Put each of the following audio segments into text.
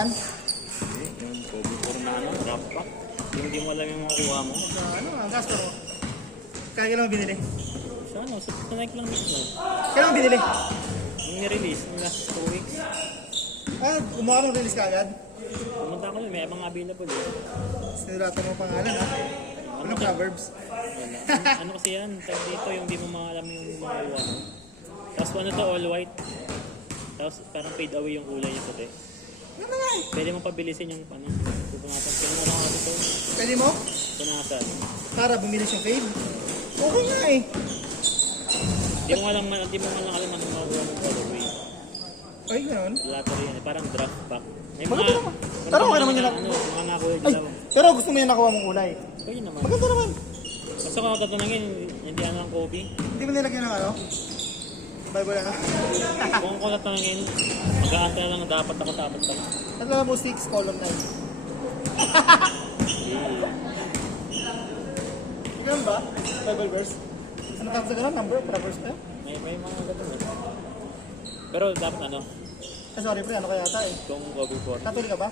yan? Yung Kobe Cornano, wrap pack. Yung hindi mo alam yung makukuha mo. Ano, ang gasto mo? Kaya mo binili? So ano, sa Nike lang mismo. Kailan mo binili? Yung ni-release, yung last 2 weeks. Gumawa ng release ka agad? Pumunta ko may mga available eh. Sinulatan mo pangalan ha? Anong proverbs? Wala. Ano kasi yan, tawag dito yung di mo maalam yung makukuha mo. Tapos ano to, all white. Tapos parang fade away yung kulay niya puti. Ano naman? Pwede mo pabilisin yung ano, pupunatan. Pinuha ko ito. Pwede mo? Punasan. Para bumili siyang fade? Okay nga eh. Di mo alam ano makukuha mo colorway. Ay, gano'n? Lottery yan eh, parang draft pack. May Maganda naman. Pero okay naman yun ako. Ano, mga nakuha Ay, nila. pero gusto mo yung nakuha mong kulay. Pwede naman. Maganda naman. Basta kung tatanungin, hindi ano ang Kobe. Hindi mo nilagyan ng ano? Bible ano? Kung ko tatanungin, mag-aantay na lang dapat ako dapat lang. Naglaman mo 6 column 9. Ganun ba? Bible verse? Ano tawag sa ganun? Number? Proverbs pa yun? May mga ganun eh. Pero dapat ano, Sorry pre, ano kaya ata eh? kung Kobe 4. Katolik ka ba?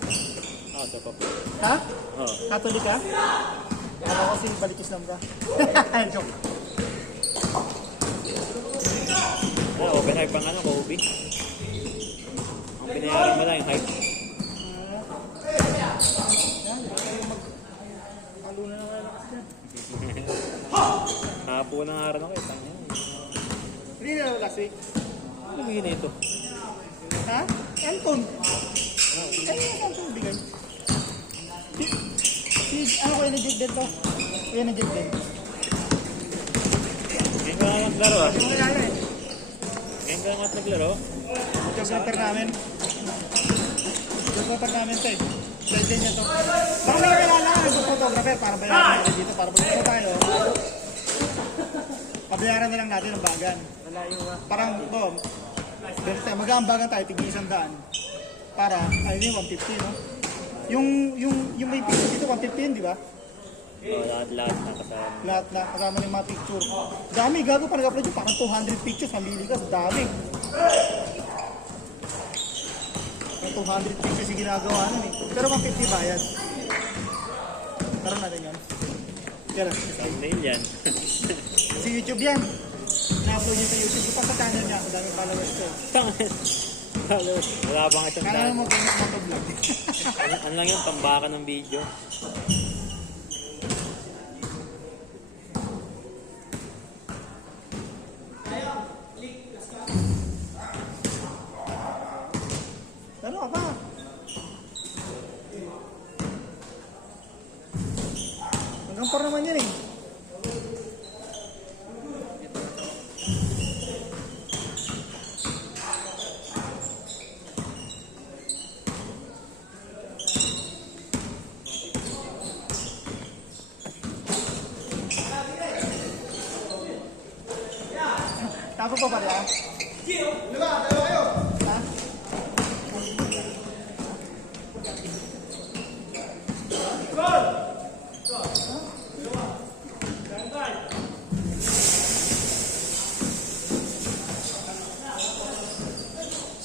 Ito pa po. Ha? Oo. Katolik ka? Ako kasi balik Islam ka. Joke. Open hype pang ano, Kobe. Ang pinayaran mo lang yung hype. Yan, halo na naman ako dyan. Hapo na nga rin ako eh. Tanga. Hindi na last week. Ano bigyan na ito? Ha? Anton. Ano yung Anton bigay? Ano ko yung nag-dig to? Kaya nag-dig din. Ngayon ka nga maglaro ah. Ano kaya eh? Ngayon ka nga maglaro. Job namin. Job namin to eh. Dahil din niya to. Baka may kilala ka ng photographer para bayaran natin dito. Para pag ito tayo, pabayaran na lang natin ang bagan. Parang ito, mag-aambagan tayo, tigil 100. Para, ayun yung 150 no? Yung may picture dito, 150 yun, di ba? Oo, lahat na kasama. Lahat na, kasama ng mga picture. Dami, gago pa nag-upload yung parang 200 pictures, mamili ka, dami. May 200 pictures yung ginagawa nun eh. Pero 150 bayad. Karoon natin yan. Kaya Thumbnail yan. si YouTube yan. Na-upload niya sa YouTube. Ito pa sa channel niya. Ang daming followers ko. Wala bang itong Kaya dad? mo gamit mo ito vlog. Ano lang yun, pambaka ng video. Ano ka ba? Hanggang par naman yan eh. Tapo pa pala? Dalawa kayo! Ha?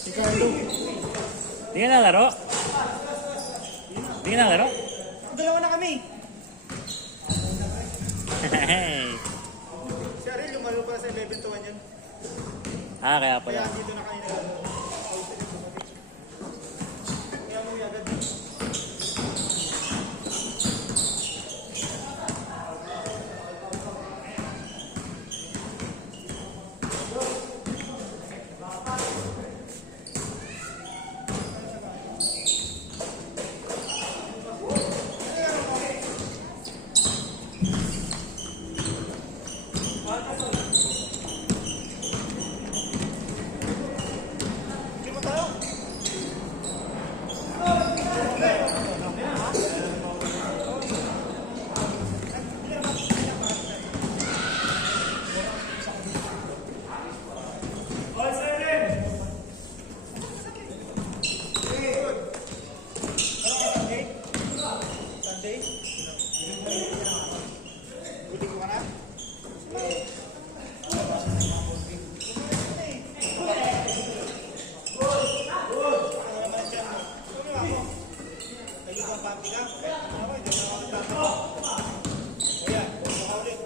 Ricardo. Hindi ka nalaro? Hindi ka nalaro? Dalawa na kami. Hey. Si Ariel, lumalo pala sa 11 to 1 yan. Ah, kaya Kaya pala. dito na kayo na. Kaya mo agad. bumati ka. Ako, hindi na ako nagtatanong. Ayan, buka ulit.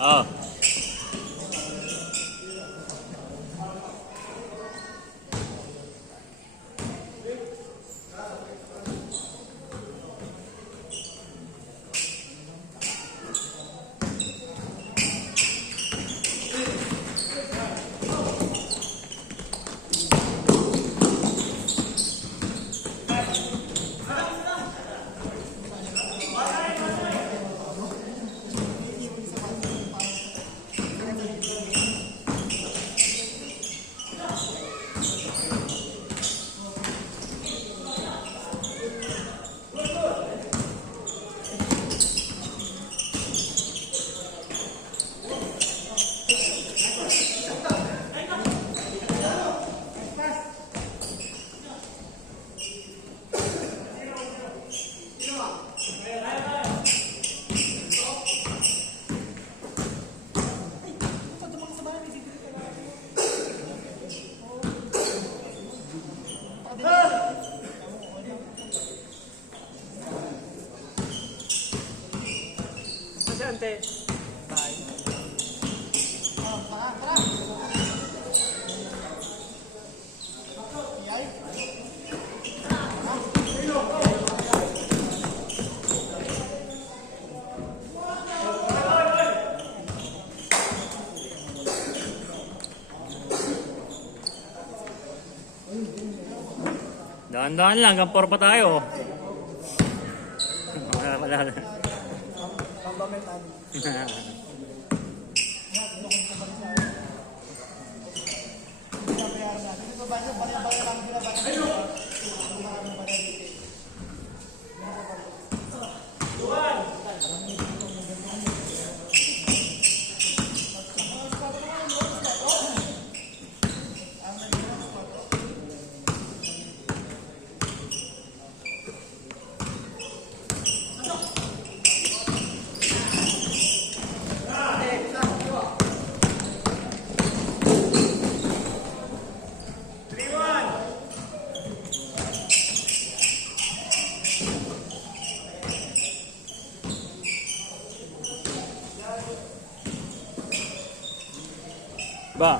Oh. Ante. Dahan-dahan lang, hanggang 4 pa tayo. Wala. Ba?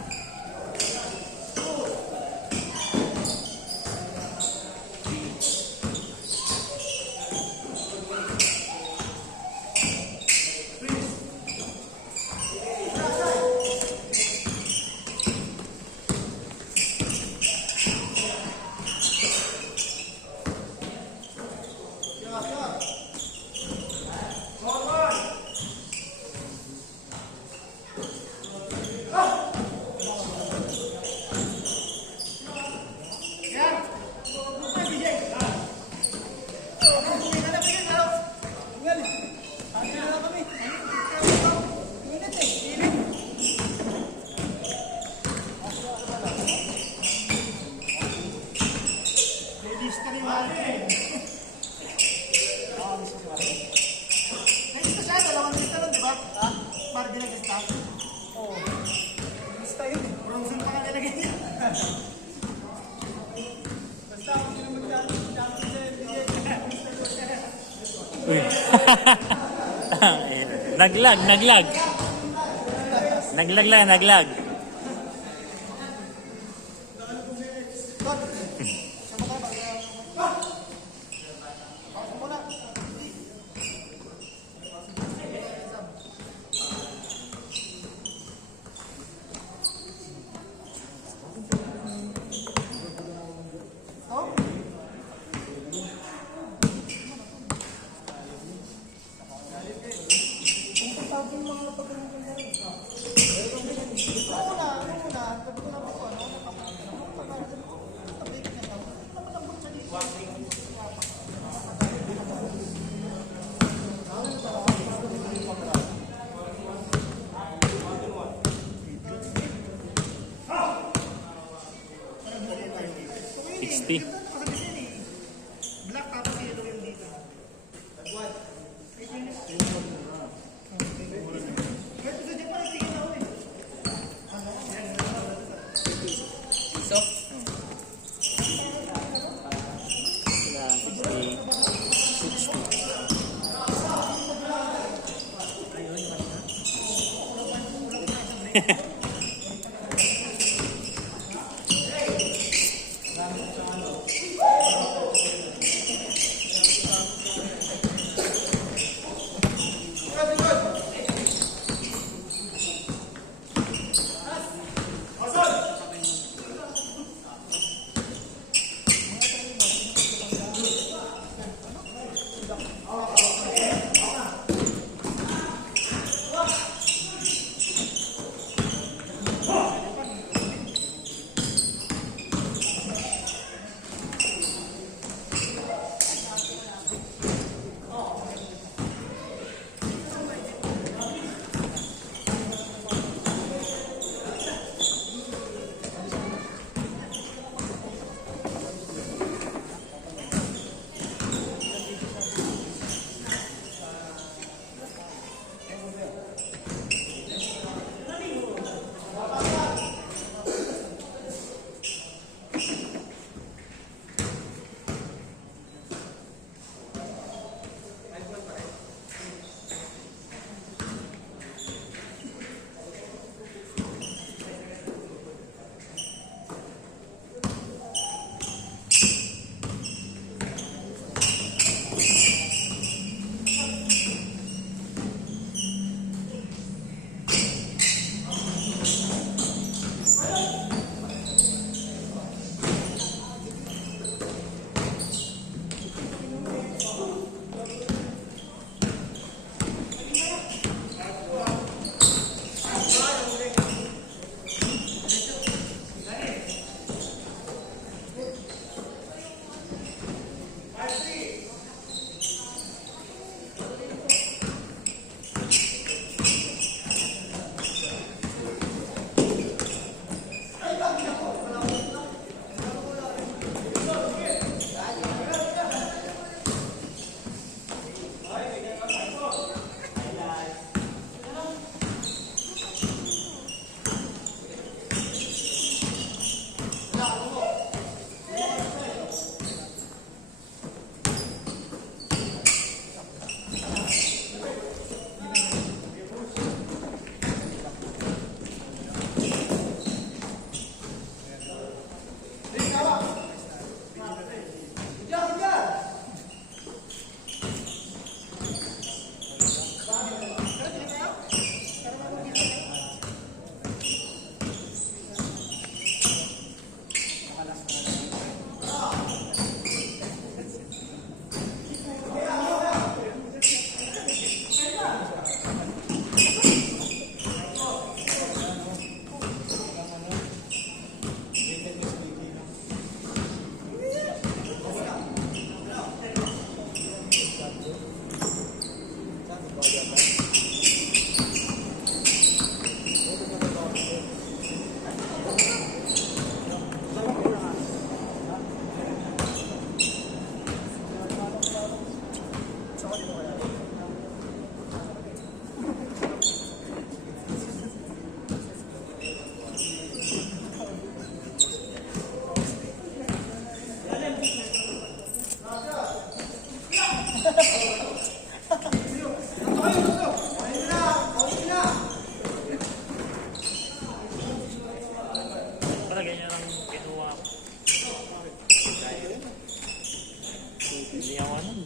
Ladies ka rin mga Nagista siya, dalawang lista nun, di ba? Ha? Para din nagista? Oo. Lista yun eh. Bronze pa ka nilagay niya. Basta ako sila Naglag. Naglag. Black tapos yellow yung dito. Kahit sa Japan, tingin ako eh. So,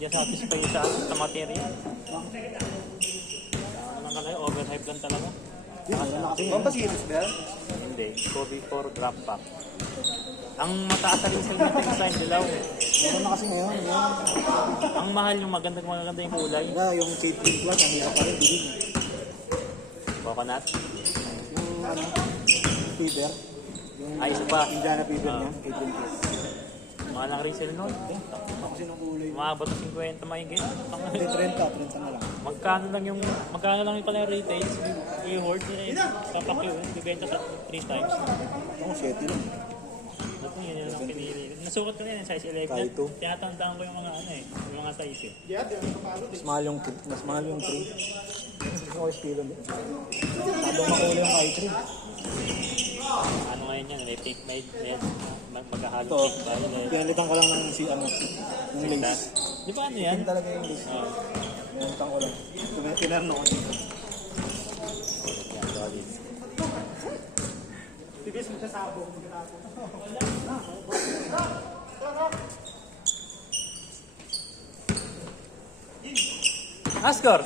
Hindi satisfy sa material. Ano ka lang, overhype lang talaga. Pampa series ba yan? Hindi, Kobe 4 drop pack. Ang mataas sa resale nito yung sign dilaw. Meron na kasi ngayon. Yan. Ang mahal yung maganda yung kulay. Yung catering plus, ang hirap pa rin. Bilhin. Coconut. Yung ano, feeder. Yung Ay, isa pa. Indiana feeder niya, catering plus. Mahal ang resale nun. Kasi ng kulay. Umabot ng 50 mahigit. Hindi, 30 na lang. Magkano lang yung pala yung retail? Yung hoard nila yung papakyo. Bibenta sa 3 times. Ako, 7 lang. Ba't yun yun ang pinili? Nasukat ko na yun, size 11. Kahit to. Tinatandaan ko yung mga ano eh, yung mga size eh. Mas mahal yung 3. Gusto ko estilo din. Masyadong makulay yung i3. Ano ngayon yan, may pink, may magkahalo Ito, pink violet. pinalitan ko lang ng si ano, yung lace. Di ba ano yan? Yan talaga yung lace. Oh, Pinalitan ko lang. Tinarno ko dito. yan, solid. Tibis mo sa sabong. Ascor!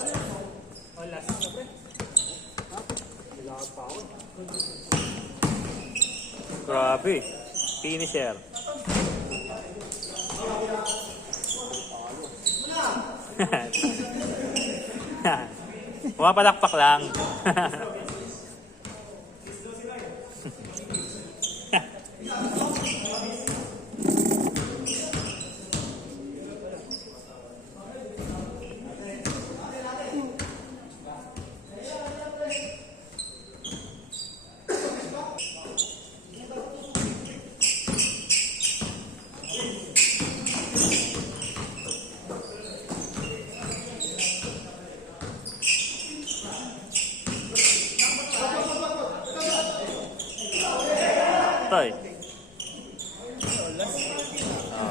Grabe. Finisher. Pumapalakpak lang. Toy.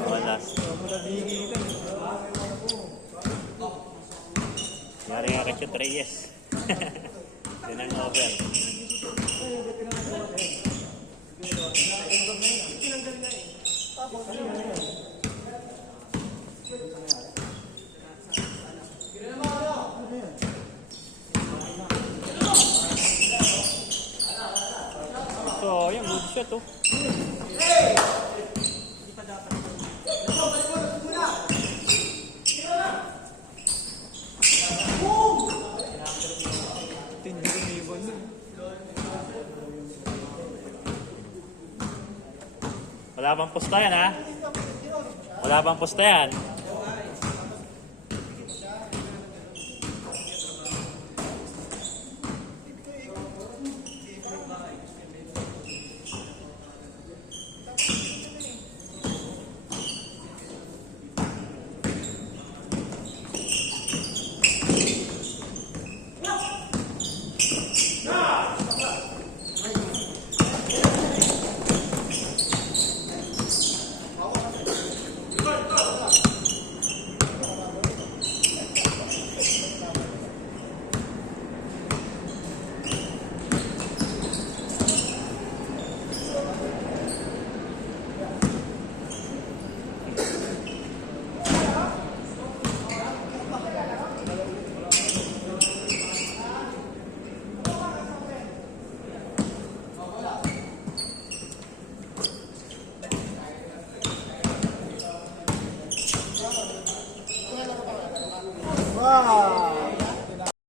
Wala. Yari nga kachat Reyes. Din ang over. So, yung good shot oh. Wala bang pusta yan ha? Wala bang pusta yan? Wow!